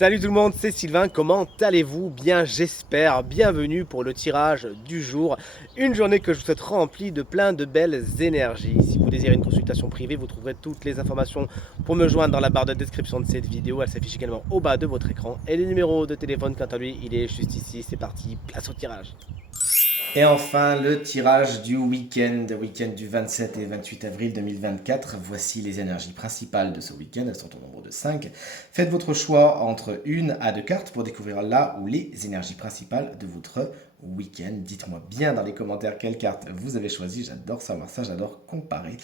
Salut tout le monde, c'est Sylvain, comment allez-vous? Bien j'espère, bienvenue pour le tirage du jour. Une journée que je vous souhaite remplie de plein de belles énergies. Si vous désirez une consultation privée, vous trouverez toutes les informations pour me joindre dans la barre de description de cette vidéo. Elle s'affiche également au bas de votre écran. Et le numéro de téléphone, quant à lui, il est juste ici. C'est parti, place au tirage. Et enfin, le tirage du week-end du 27 et 28 avril 2024. Voici les énergies principales de ce week-end, elles sont au nombre de 5. Faites votre choix entre une à deux cartes pour découvrir là où les énergies principales de votre week-end. Dites-moi bien dans les commentaires quelle carte vous avez choisi, j'adore savoir ça, j'adore comparer.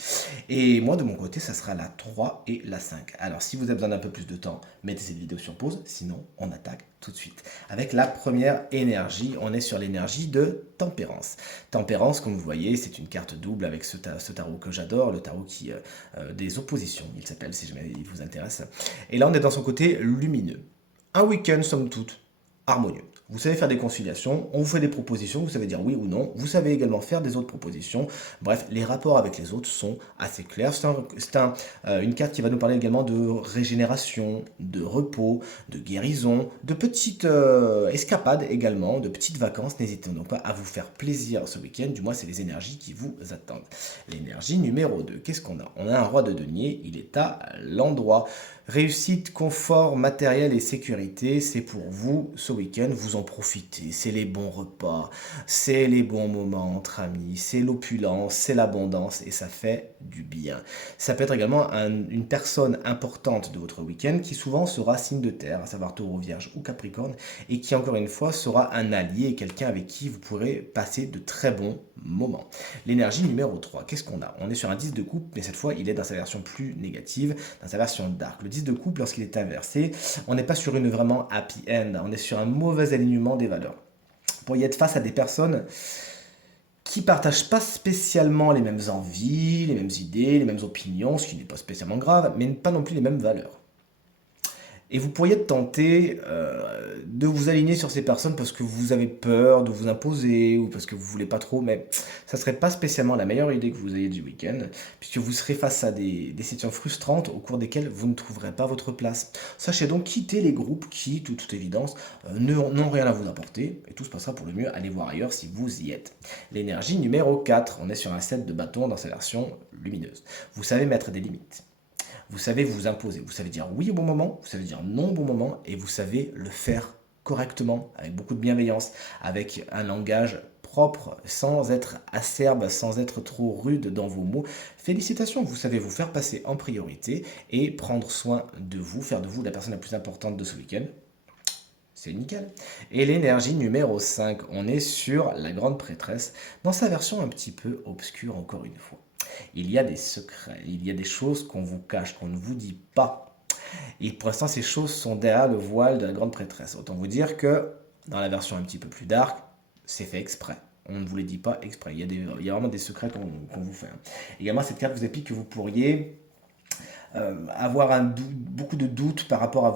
Et moi de mon côté, ça sera la 3 et la 5. Alors si vous avez besoin d'un peu plus de temps, mettez cette vidéo sur pause, sinon on attaque tout de suite. Avec la première énergie, on est sur l'énergie de Tempérance. Tempérance, comme vous voyez, c'est une carte double avec ce tarot que j'adore, le tarot des oppositions, il s'appelle, si jamais il vous intéresse. Et là, on est dans son côté lumineux. Un week-end, somme toute, harmonieux. Vous savez faire des conciliations, on vous fait des propositions, vous savez dire oui ou non, vous savez également faire des autres propositions. Bref, les rapports avec les autres sont assez clairs. Une carte qui va nous parler également de régénération, de repos, de guérison, de petites escapades également, de petites vacances. N'hésitez donc pas à vous faire plaisir ce week-end, du moins c'est les énergies qui vous attendent. L'énergie numéro 2, qu'est-ce qu'on a? On a un roi de denier, il est à l'endroit. Réussite, confort, matériel et sécurité, c'est pour vous ce week-end, vous en profitez. C'est les bons repas, c'est les bons moments entre amis, c'est l'opulence, c'est l'abondance et ça fait du bien. Ça peut être également une personne importante de votre week-end qui souvent sera signe de terre, à savoir Taureau, Vierge ou Capricorne, et qui encore une fois sera un allié et quelqu'un avec qui vous pourrez passer de très bons moments. L'énergie numéro 3, qu'est-ce qu'on a? On est sur un 10 de coupe, mais cette fois il est dans sa version plus négative, dans sa version dark. Le 10 de coupe, lorsqu'il est inversé, on n'est pas sur une vraiment happy end, on est sur un mauvais alignement des valeurs. Vous pourriez être face à des personnes qui partagent pas spécialement les mêmes envies, les mêmes idées, les mêmes opinions, ce qui n'est pas spécialement grave, mais pas non plus les mêmes valeurs. Et vous pourriez tenter de vous aligner sur ces personnes parce que vous avez peur de vous imposer ou parce que vous voulez pas trop, mais ça serait pas spécialement la meilleure idée que vous ayez du week-end, puisque vous serez face à des situations frustrantes au cours desquelles vous ne trouverez pas votre place. Sachez donc quitter les groupes qui, de toute évidence, n'ont rien à vous apporter, et tout se passera pour le mieux, allez voir ailleurs si vous y êtes. L'énergie numéro 4, on est sur un set de bâtons dans sa version lumineuse. Vous savez mettre des limites. Vous savez vous imposer, vous savez dire oui au bon moment, vous savez dire non au bon moment, et vous savez le faire correctement, avec beaucoup de bienveillance, avec un langage propre, sans être acerbe, sans être trop rude dans vos mots. Félicitations, vous savez vous faire passer en priorité et prendre soin de vous, faire de vous la personne la plus importante de ce week-end. C'est nickel. Et l'énergie numéro 5, on est sur la grande prêtresse, dans sa version un petit peu obscure encore une fois. Il y a des secrets, il y a des choses qu'on vous cache, qu'on ne vous dit pas. Et pour l'instant, ces choses sont derrière le voile de la grande prêtresse. Autant vous dire que dans la version un petit peu plus dark, c'est fait exprès. On ne vous les dit pas exprès. Il y a vraiment des secrets qu'on vous fait. Également, cette carte vous explique que vous pourriez avoir beaucoup de doutes par rapport à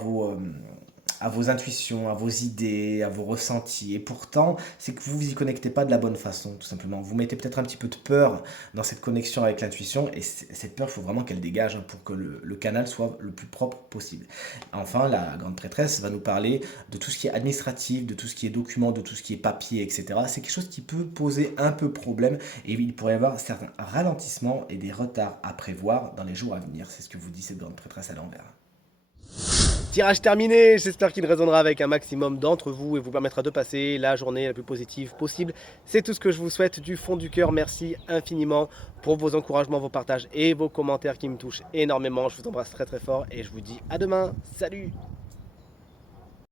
vos intuitions, à vos idées, à vos ressentis. Et pourtant, c'est que vous vous y connectez pas de la bonne façon, tout simplement. Vous mettez peut-être un petit peu de peur dans cette connexion avec l'intuition, et cette peur, il faut vraiment qu'elle dégage pour que le canal soit le plus propre possible. Enfin, la grande prêtresse va nous parler de tout ce qui est administratif, de tout ce qui est document, de tout ce qui est papier, etc. C'est quelque chose qui peut poser un peu problème, et il pourrait y avoir certains ralentissements et des retards à prévoir dans les jours à venir. C'est ce que vous dit cette grande prêtresse à l'envers. Tirage terminé, j'espère qu'il résonnera avec un maximum d'entre vous et vous permettra de passer la journée la plus positive possible. C'est tout ce que je vous souhaite du fond du cœur. Merci infiniment pour vos encouragements, vos partages et vos commentaires qui me touchent énormément. Je vous embrasse très très fort et je vous dis à demain. Salut!